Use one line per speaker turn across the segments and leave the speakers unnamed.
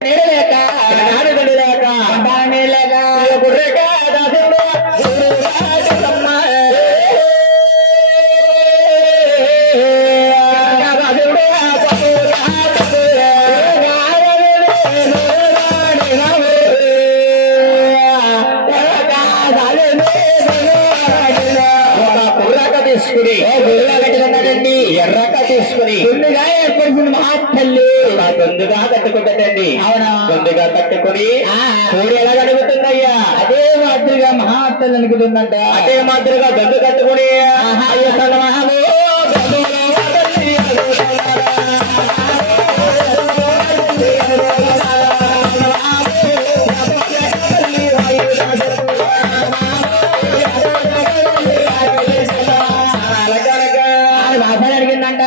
నీలక నాడు గుడిలేక జరుగుతుందంట అదే మాదిరిగా గడ్డు కట్టుకుని అడిగిందంట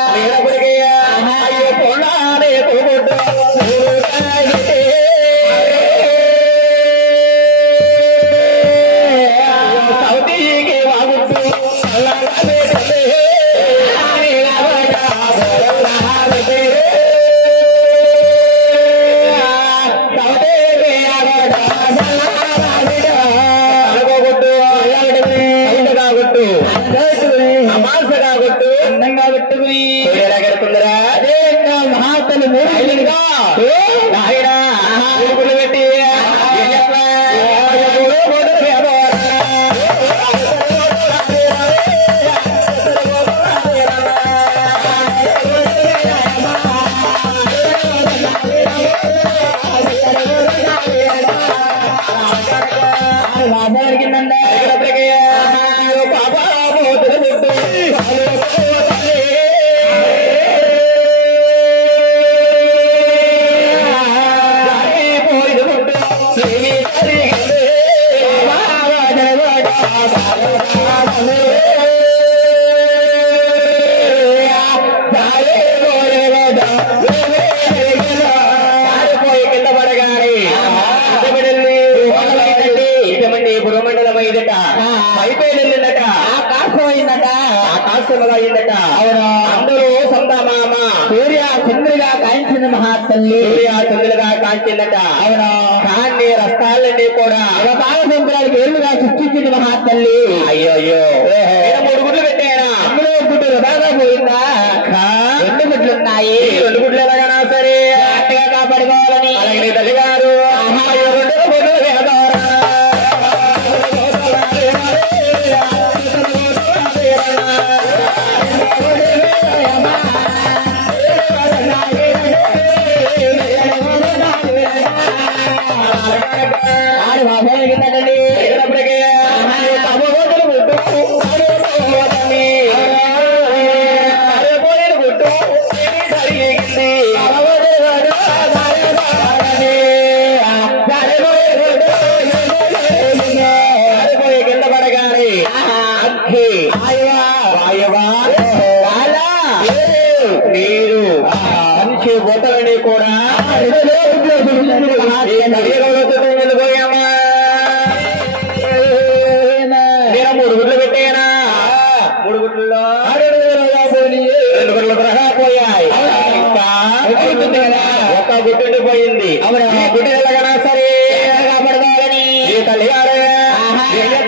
దాటిందట అవునా? కానీ రస్తాలన్నీ కూడా అవతార సంక్రానికి ఏమిగా సృష్టించింది మహాతల్లి అయ్యో అయ్యో బాగా గుర్తుండిపోయింది అవునా? గుడ్డి ఎలాగైనా సరే కాపాడుకోవాలని. తల్లి గారు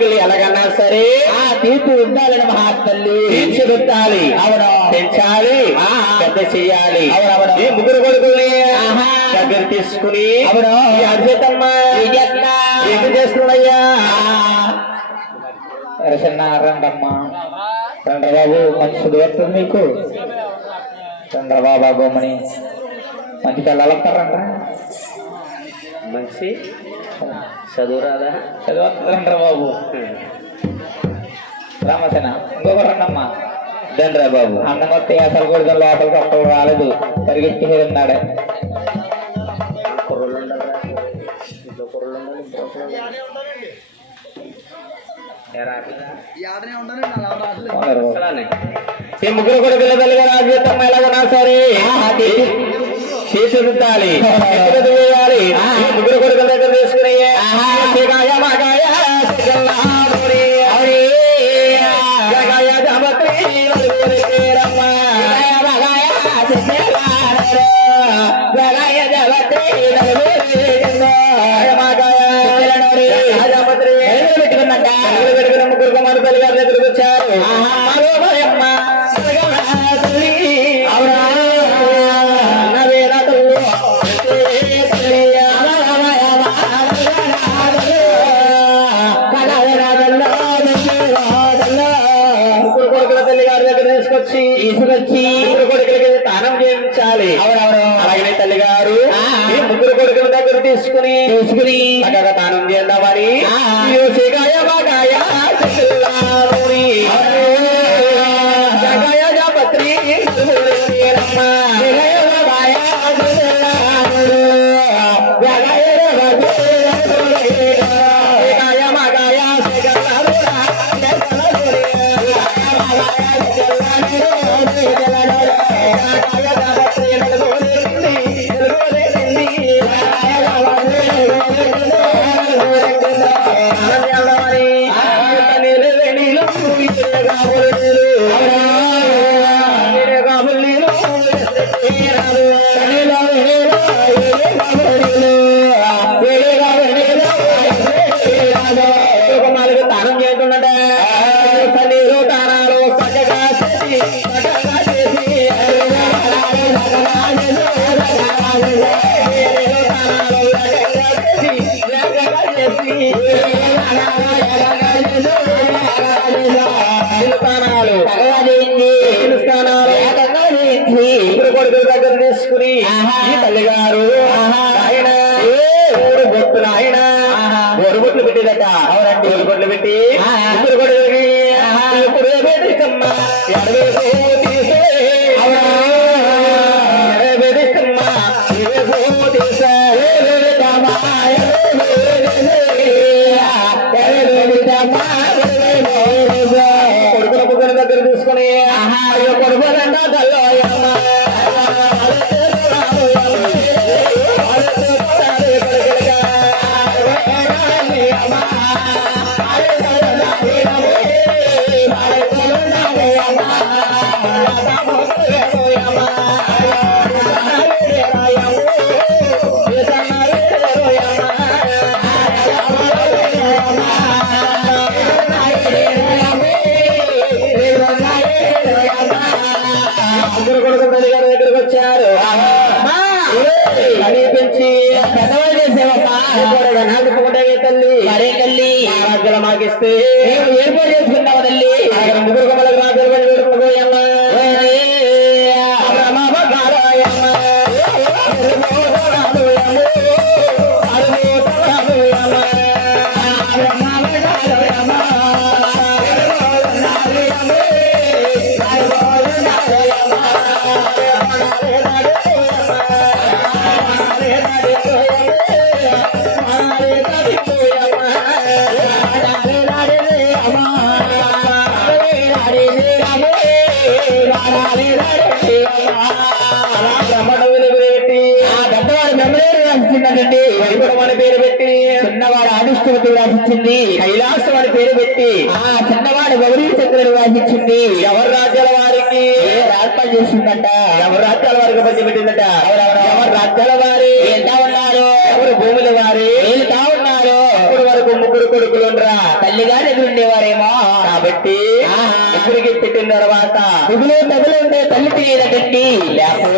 కొడుకులు ఎలాగన్నా సరే
ఆ తీర్పు ఉండాలని మహాతల్లి
తీర్చిదిద్దాలి
అవును.
పెంచాలి. పెద్ద చెయ్యాలి
అవునవును.
ఈ ముగ్గురు కొడుకుల్ని
ఆహా.
దగ్గర తీసుకుని
అవును.
ఈ అర్జతమ్మ
విజయత్న.
ఏం చేస్తున్నాయ్యా
రండమ్మ చంద్రబాబు మంచి చదువుతుంది మీకు చంద్రబాబు గోమని మంచి పిల్లలు వస్తారంట
మంచి చదువురాదా?
చదువుతారంట బాబు? రామసేన ఇంకొక రండమ్మ
దండ్రా బాబు.
అన్నం వస్తే అసలు కూడా లోపలికి అప్పుడు రాలేదు. పరిగెత్తి ఉన్నాడే.
ఈ ముగ్గురు కొడుకుల తల్లిగా రాజ్యతమ్మ ఎలాగన్నా సరే. తీర్చిదిద్దాలి తీర్చిదిద్దు వేయాలి ఈ ముగ్గురు కొడుకుల దగ్గర తీసుకుని శిఖాయ మగాయ శిఖల్లాడుని కొడుకుల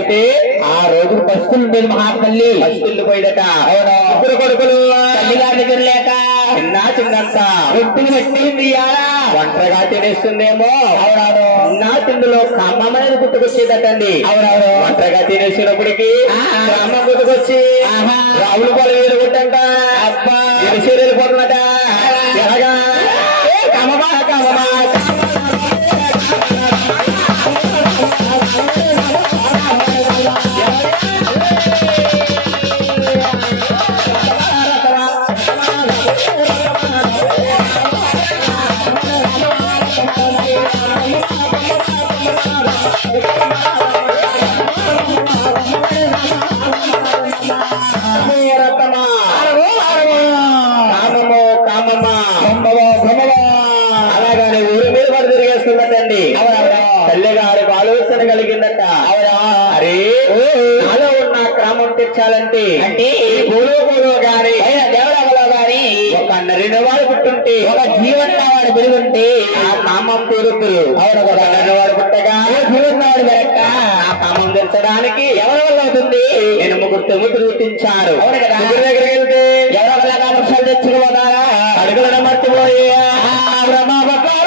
లేకపోతే
ఆ రోజు ఉండేది మహాతల్లి.
పస్తులు పోయిదట
అవును.
ముగ్గురు కొడుకులు.
తల్లిగారి లేక
చిన్న చిన్నంత
పెట్టింది?
ఒంటరిగా తినేస్తుందేమో.
అవునవును.
నా తిండిలో ఖమ్మం అనేది గుర్తుకొచ్చేదటండి
అవునవును.
ఒంటరిగా తినేసినప్పటికి. గ్రామం గుర్తుకొచ్చి
ఆహా.
రావులు పొలం వెళ్ళిపోతుంట
అబ్బా.
వెళ్ళిపోతున్నట ఎలాగా?
ఏ కమమా?
తిరిగేస్తున్నట్టండి
అవునవును.
తల్లి గారికి ఆలోచన కలిగిందట అరే నాలో ఉన్న క్రమం తెచ్చాలంటే
అంటే?
భూలోకంలో గాని
దేవరామలో గాని
ఒక నరినవాడు పుట్టుంటే
ఒక జీవన్నవాడు వెలుగుంటే
ఆ కామం తీరుతురు
అవును కదా.
నరినవాడు పుట్టగా
జీవన్నవాడు వెనక
ఆ కామం తెచ్చడానికి
ఎవరి వల్ల అవుతుంది?
నేను ముగ్గురు తెముడు గుర్తించారు
అవును కదా.
దగ్గరికి వెళ్తే
ఎవరి వల్ల కామర్షాలు తెచ్చుకోదారా
అడుగులను మర్చిపోయి సిరుకుని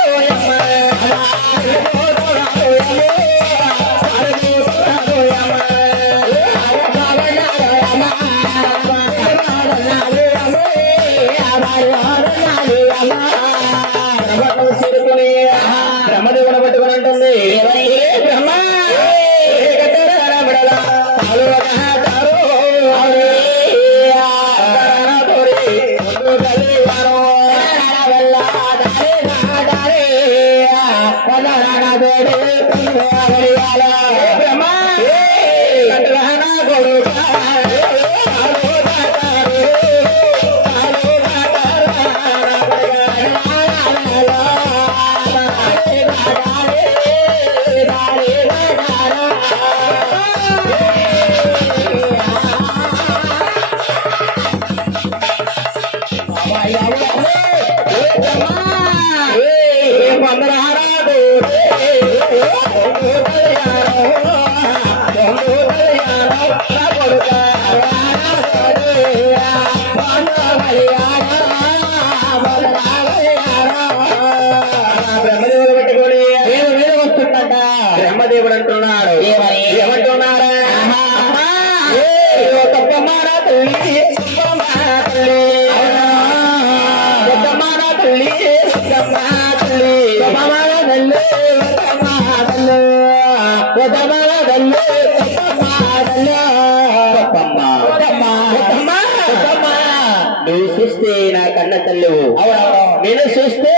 నువ్వు చూస్తే నా కన్న తల్లి
అవునవును.
నేను చూస్తే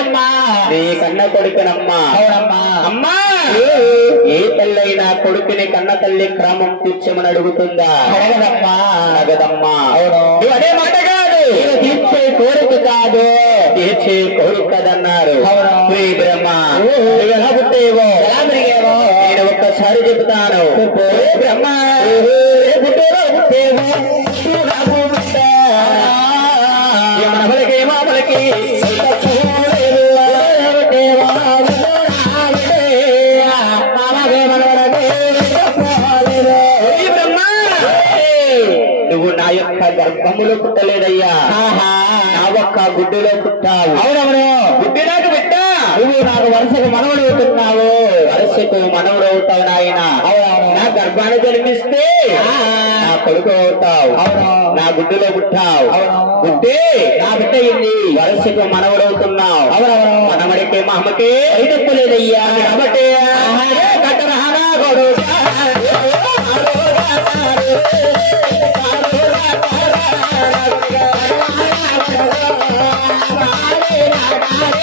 నీ కన్న కొడుకునమ్మా.
అవునమ్మా.
అమ్మా! ఏ? తల్లైనా కొడుకుని కన్న తల్లి క్రమం తీర్చమని అడుగుతుందా?
అడగదమ్మా.
అడగదమ్మా.
అవును.
నువ్వు అదే మాట కాదు.
తీర్చే కోరిక కాదు.
తీర్చే కోరిక కదన్నారు
అవును.
శ్రీ బ్రహ్మ నువ్వు ఎలా పుట్టేవో?
ఎలా పెరిగేవో?
నేను ఒక్కసారి చెబుతాను. బ్రహ్మ పుట్టేవో? పుట్టేవో? గర్భములో పుట్టలేదయ్యా.
ఆహా.
నా ఒక్క గుడ్డులో పుట్టావు.
అవునవును.
గుడ్డి నాకు పెట్టా.
నువ్వు నాకు వరుసకు మనవడు అవుతున్నావు.
వరుసకు మనవుడు అవుతావు నాయన. నా గర్భాన్ని జన్మిస్తే నా కొడుకు అవుతావు. నా గుడ్డులో పుట్టావు. పుట్టే నా బిడ్డ అయింది. వరుసకు మనవుడు అవుతున్నావు.
అవునవును.
మనవడికి మా అమ్మకి
తప్పులేదయ్యా
కాబట్టి కట్టరహానా కొడుకా.
I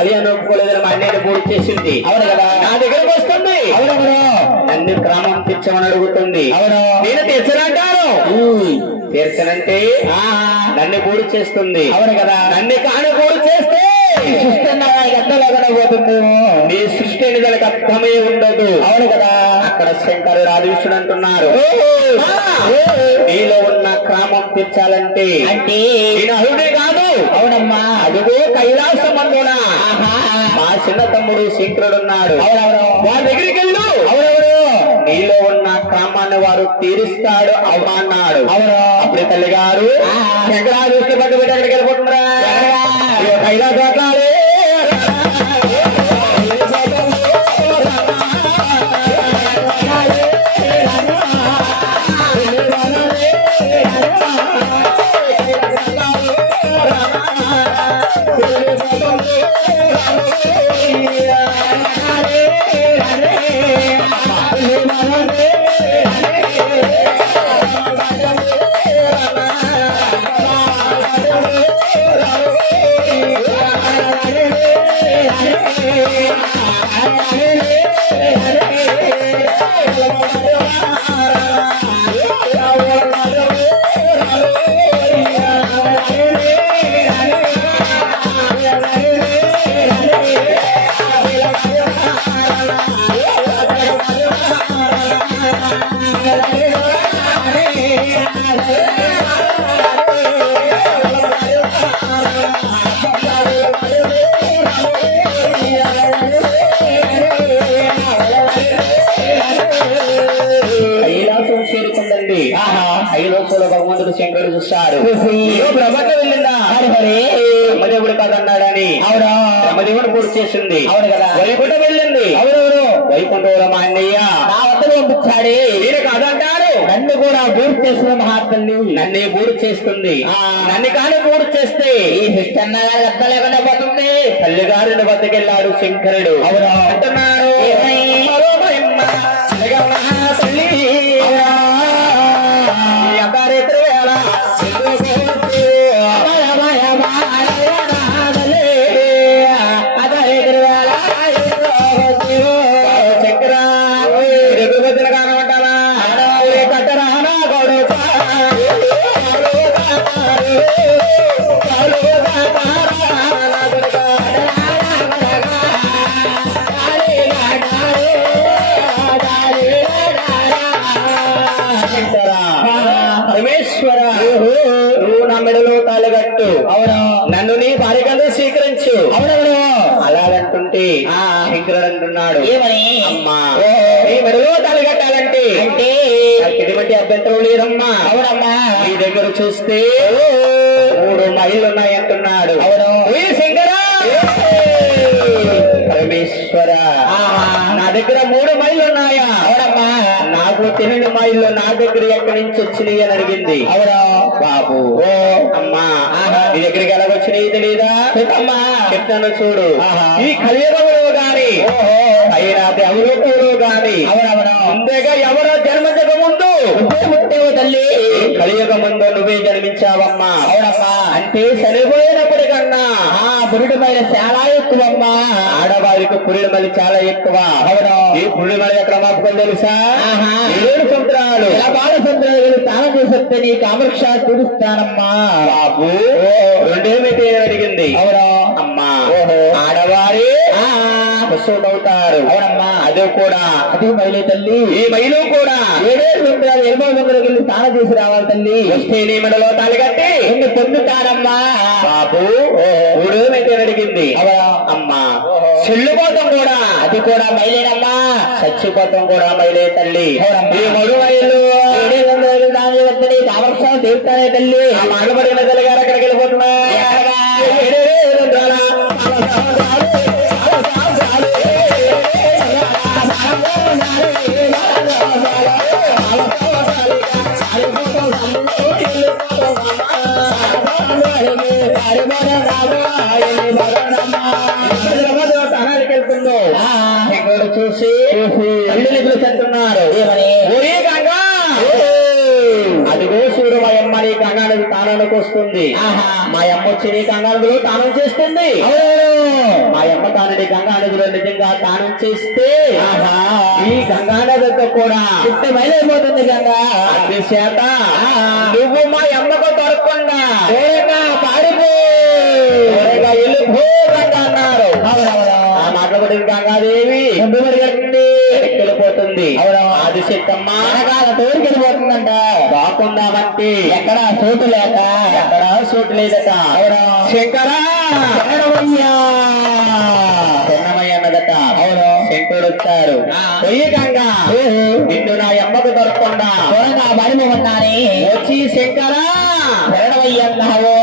కళ్యాణం ఒప్పుకోలేదని మా అన్నయ్యని పూర్తి చేసింది.
అవును కదా.
నా దగ్గరకు వస్తుంది.
అవునవును
నన్ను క్రమం తెచ్చమని అడుగుతుంది.
అవును.
నేను తెచ్చనంటాను.
ఉమ్.
తీర్చనంటే నన్ను పూర్తి చేస్తుంది.
అవును కదా.
నన్ను కాను పూర్తి చేస్తే నీ సృష్టి అని దానికి అర్థమే ఉండదు.
అవును కదా.
అక్కడ శంకరుడు ఆదివిష్ణుడు అంటున్నారు నీలో ఉన్న క్రమం తెచ్చాలంటే
అంటే
నేను అరుడే కాదు.
అవునమ్మా
అదిగో కైలాసం అందున
ఆహా.
మా చిన్న తమ్ముడు శంకరుడు ఉన్నాడు
అవునవును.
వారి దగ్గరికి వెళ్ళు
అవునవును.
నీలో ఉన్న క్రమాన్ని వారు తీరుస్తాడు అవ్వ అన్నాడు
అవును.
అప్పుడు తల్లి గారు
ఆ.
శంకరాదివిష్ణు పట్టు పెట్టి ఎక్కడికి? అట్లాడే కైలాసం
కదా.
వైకుంఠం వెళ్ళింది.
అవునవును.
వైకుంఠంలో మా అన్నయ్య.
నా వద్దకు పంపించాడే.
నేను కాదంటాడు.
నన్ను కూడా పూర్తి చేసిన మహాత్ముల్ని.
నన్ను పూర్తి చేస్తుంది.
ఆ.
నన్ను కానీ పూర్తి చేస్తే.
ఈ సిస్టన్న గారి అర్థం లేకుండా పోతుంది.
తల్లి గారిని వద్దకెళ్ళాడు శంకరుడు.
అవునా.
అంటున్నారు
ఆ.
శంకరుడు అంటున్నాడు
ఏమని?
అమ్మా
అంటే?
ఎటువంటి అభ్యంతరం లేదమ్మా.
అవునమ్మా.
నీ దగ్గర చూస్తే మూడు మైళ్ళు ఉన్నాయి అంటున్నాడు
అవును.
శంకరా
ఆహా.
నా దగ్గర మూడు మైళ్ళు ఉన్నాయా
అవునమ్మా
నాకు తెలియని మైళ్ళు నా దగ్గర ఎక్కడి నుంచి వచ్చినాయి అని అడిగింది.
అవును
బాబు. ఓ. అమ్మా. నీ దగ్గరికి ఎలా వచ్చినాయి తెలియదా
చెప్పమ్మా.
చెప్తాను చూడు. ఈ కలియుగంలో గాని అయినా ఎవరో గాని
అవునవును
ముందేగా ఎవరో జన్మించక ముందు
తల్లి.
కలియుగ ముందు నువ్వే జన్మించావమ్మా.
అవునమ్మా.
అంటే చనిపోయినప్పటికన్నా
ఆ బురుడు పైన చాలా ఎక్కువమ్మా
ఆడవారికి పురిమలి చాలా ఎక్కువ. ఈ పురిమలి ఎక్కడ మాపుకొని తెలుసా. ఏడు సముద్రాలు.
ఎలా బాలచంద్రుడు స్నానం చేసొస్తే నీ కామరక్ష చూపిస్తానమ్మా
బాబు రెండేమిటి అడిగింది.
అవును?
అమ్మా.
ఓహో.
ఆడవారి అవుతారు.
అవునమ్మా.
అదే కూడా.
అది మైలే తల్లి.
ఈ మైలు కూడా.
ఏడేళ్ళు సముద్రాలు ఎనభై వెళ్ళి స్నానం చేసి రావాలి తల్లి.
వస్తే నీ మెడలో తాళి
ఎన్ని పొందుతారమ్మా.
బాబు ఊడేమైతే అడిగింది.
అవరా
అమ్మా చెల్లుపోతాం కూడా.
అది కూడా మైలేనమ్మా.
చచ్చిపోతాం కూడా మైలే తల్లి. ఈ
కావలసిన తీరుతానే తల్లి.
ఆ తల్లి గారు అక్కడికి వెళ్ళిపోతున్నా
ఆహా.
మా అమ్మ వచ్చి గంగానదిలో తానం చేస్తుంది. మా అమ్మ తానని గంగానదిలో నిజంగా తానం చేస్తే
ఆహా.
ఈ గంగానదితో కూడా
మైలైపోతుంది గంగా
చేత నువ్వు మా అమ్మకు దొరకకుండా
పారిపో
త్వరగా వెళ్ళిపో గంగా అన్నారు. ఆ మాట్లాడిన గంగాదేవి వెళ్ళిపోతుంది
వెనకాల తోడికి వెళ్ళిపోతుందంట.
బాగుందామంటే
ఎక్కడ చోటు లేక?
ఎక్కడ చోటు లేదట. శంకరా. అన్నదట
అవును.
శంకరుడు వచ్చారు. పొయ్యి గంగా. నిన్ను నా అమ్మకు దొరకకుండా
దూరంగా పారిపోమన్నాని
వచ్చి శంకరా.
శరణమయ్యన్నావు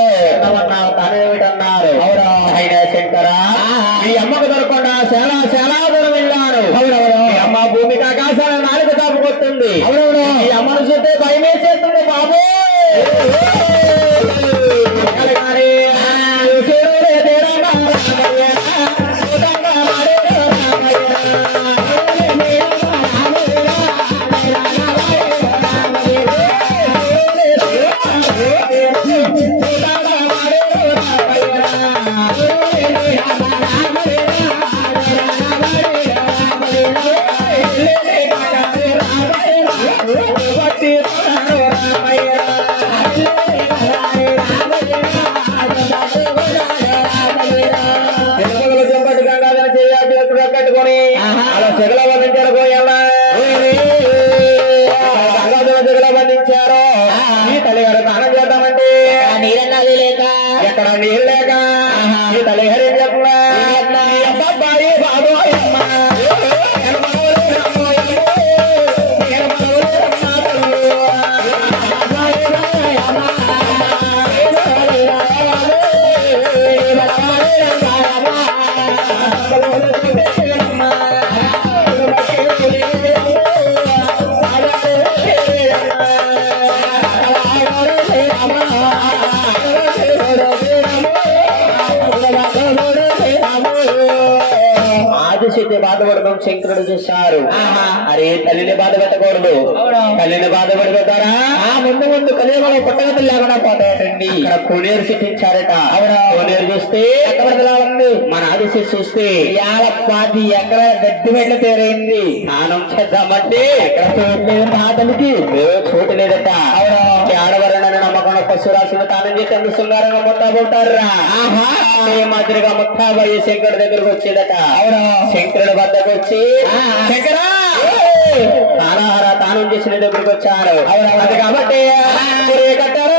ఈ చూశారు.
ఆహా.
అరే తల్లిని బాధ పెట్టకూడదు. తల్లిని బాధ పెడతారా?
ఆ ముందు ముందు కలియుగంలో పుట్టగతులు లేకుండా
ఇక్కడ కోనేరు సిట్టించారట.
అవును.
కోనేరు చూస్తే
ఉంది?
మన ఆదిశక్తి చూస్తే
ఇవాళ పాతి ఎక్కడ గడ్డి మెట్ల తేరైంది
స్నానం చేద్దామంటే
ఎక్కడ చూడలేదు మాటలకి
ఏ చోటు లేదట. పశురాశులు తానం చేసి శృంగారంగా ముట్టాబోతారా
ఆహా.
ఏ మాదిరిగా ముట్టాబోయి శంకరుడి దగ్గరకు వచ్చేదట. శంకరుడి వద్దకు వచ్చి. శంకరా తానాహార తానం చేసిన దగ్గరకు వచ్చారు. అది కాబట్టి కట్టారో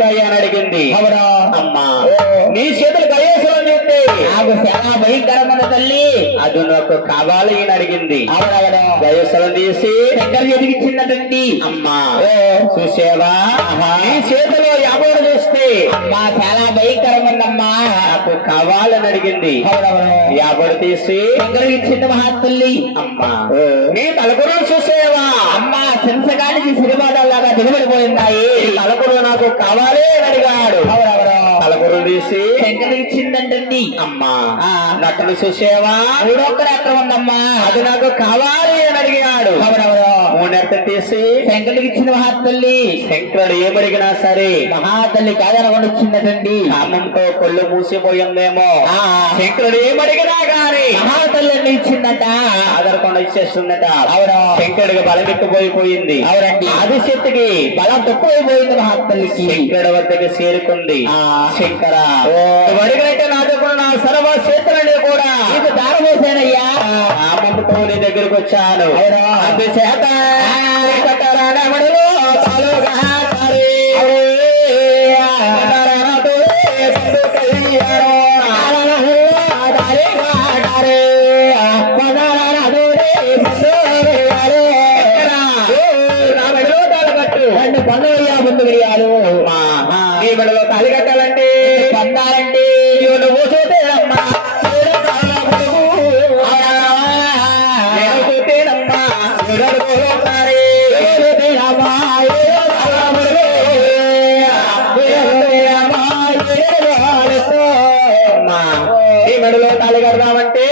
ఏమిటయ్యా అని అడిగింది.
అవునా?
అమ్మా నీ చేతులు కయ్యేశ్వరం చూస్తే
నాకు చాలా భయంకరమైన తల్లి.
అది నాకు కావాలి అని అడిగింది.
అవునవును
తీసి
దగ్గర ఎదిగించినటువంటి
అమ్మా చూసేవా? నీ చేతిలో యాభై చూస్తే.
అమ్మా చాలా భయంకరంగా ఉందమ్మా
నాకు కావాలని అడిగింది. యాబడి తీసి
శంకరుడికి చిన్న మహాత్ముల్ని
అమ్మా నీ తలకురు చూసేవా?
అమ్మా చెంచగానికి సిరిబాదల్లాగా దిగబడిపోయిందాయి
నాకు కావాలి అని అడిగాడు. తలకురు తీసి
శంకరుడికి ఇచ్చిందంటండి
అమ్మా. నటులు చూసేవా?
మూడొక్కరు ఎక్కడ ఉందమ్మా.
అది నాకు కావాలి అని అడిగాడు.
అవునవును.
తీసి
శంకరుడికి ఇచ్చిన మహాత్ముల్ని
శంకరుడు ఏమడిగినా సరే
మహాతల్లి కాదనకుండా వచ్చిందటండి
కామంతో కొళ్ళు మూసిపోయిందేమో. శంకరుడు ఏమడిగినా గాని
మహాతల్లి అన్ని ఇచ్చిందట.
ఆధారకుండా ఇచ్చేస్తుందట.
అవును?
శంకరుడికి బలమెక్కిపోయిపోయింది
అవునండి.
ఆదిశక్తికి
బలం తక్కువైపోయింది మహాతల్లికి.
శంకరుడు వద్దకు చేరుకుంది.
ఆ.
శంకర.
ఓ.
నువ్వు అడిగినట్టే నాతో నా సర్వ చేతులని కూడా
నీకు దారపోసానయ్యా
కామంతో నీ దగ్గరకు వచ్చాను. అందుచేత మెడలో తాళి కడదామంటే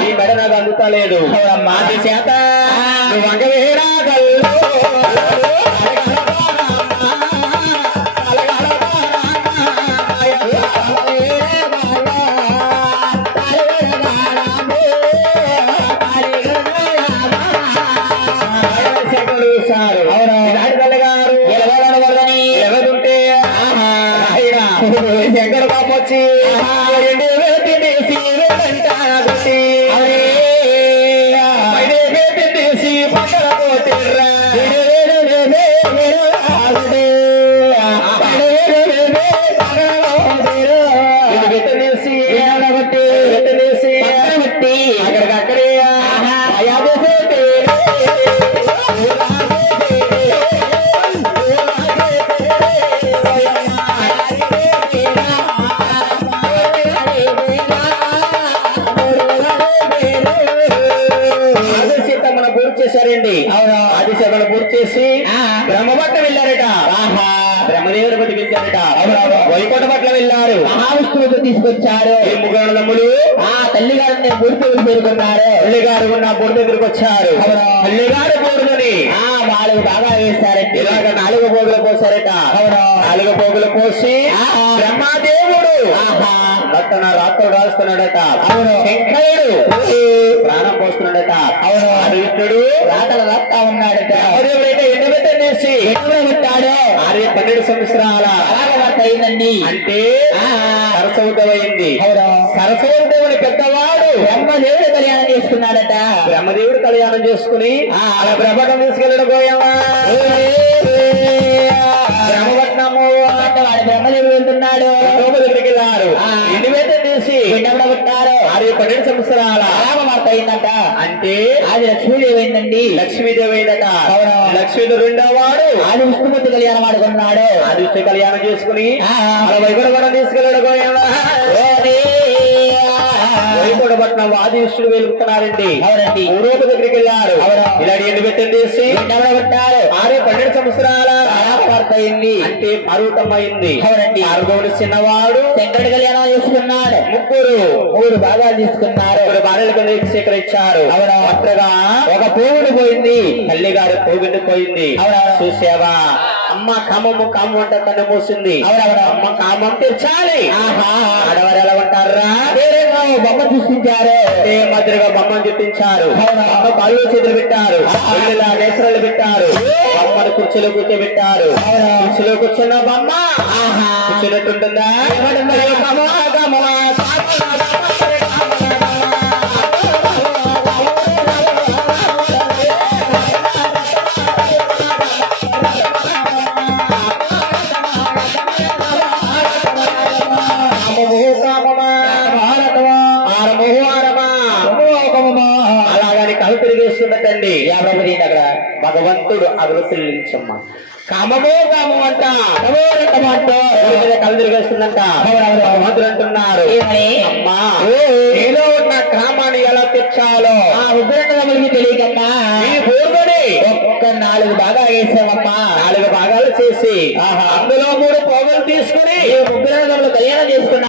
నీ మెడ నాకు అందుతలేదు. అది చేత నువ్వు వంగవేరా కళ్ళు వచ్చారు
అవును.
తల్లి గారు బోర్డుని
ఆ వాళ్ళు బాగా వేశారండి
ఇలాగ నాలుగు పోగులు పోసారట. నాలుగు పోగులు పోసి
ఆహా.
రత్తన రాత్రులు రాస్తున్నాడట.
అవును.
శంకరుడు ప్రాణం పోస్తున్నాడట.
అవును.
విష్ణుడు
రాతలు రాస్తా ఉన్నాడట.
బ్రహ్మదేవుడైతే ఎండబెట్టేసి
ఎక్కడ పెట్టాడు?
ఆర్య పన్నెండు సంవత్సరాల
అయిందండి.
అంటే
అవును.
సరసౌతముని పెద్దవాడు.
బ్రహ్మదేవుడు కళ్యాణం చేసుకున్నాడట.
బ్రహ్మదేవుడు కళ్యాణం చేసుకుని
ఆ.
అలా బ్రహ్మటం తీసుకెళ్ళడం పోయావా? పన్నెండు సంవత్సరాల
వార్త అయిందట
అంటే
అది లక్ష్మీదేవి అయిందండి
లక్ష్మీదేవి
అవును.
లక్ష్మీదేవి రెండో వాడు
ఆది విష్ణుమూర్తి కళ్యాణం ఆడుకున్నాడు.
ఆదిత్య కళ్యాణం చేసుకుని వైకుంఠపట్నం తీసుకెళ్ళడం వైకుంఠపట్నం ఆది విష్ణుడు వెలుగుతున్నారండి
అవునండి
ఊరోప దగ్గరికి వెళ్ళారు
అవును.
ఇలా ఎండు
పెట్టారు?
ఆరు పన్నెండు సంవత్సరాల
అయింది
అంటే పర్వతమైంది.
అవునండి.
చిన్నవాడు
శంకరుడి కళ్యాణం చేసుకున్నాడు.
ముగ్గురు
మూడు భాగాలు తీసుకున్నారు.
ముగ్గురు భార్యల కింద స్వీకరించారు
అవును. ఒక పువ్వుడు పోయింది.
తల్లి గారు పోగిండి పోయింది.
అవునవును.
చూసావా? అమ్మ కామము కామం అంటే కన్ను మూసింది. అమ్మ కామం తీర్చాలి.
ఆహా.
ఆడవారు ఎలా ఉంటారా?
వేరేగా బొమ్మ సృష్టించారు.
ఏ మాదిరిగా బొమ్మను చుట్టించారు
అవును.
అమ్మ కాళ్ళు చేతులు పెట్టారు. ఇళ్ళ నేత్రాలు పెట్టారు. బొమ్మను కుర్చీలో కూర్చోబెట్టారు. కుర్చీలో కూర్చున్న బొమ్మ.
ఆహా.
కూర్చున్నట్టుంటుందా?
దీక్షమ్మ
కామమో కామం అంట రకం అంట కళ్ళు తిరిగేస్తుందంట. మంత్రులు అంటున్నారు
అమ్మా ఏదో ఉన్న
కామాన్ని ఎలా తెచ్చాలో ఆ ఉగ్రంగా
తెలియకమ్మా?
ఈ పూర్వని ఒక్క నాలుగు
బాగా
వేసామమ్మా నాలుగు
భాగాలు
చేసి
అందులో
మూడు పోగులు తీసుకుని ఉగ్రంగంలో కళ్యాణం చేసుకున్నా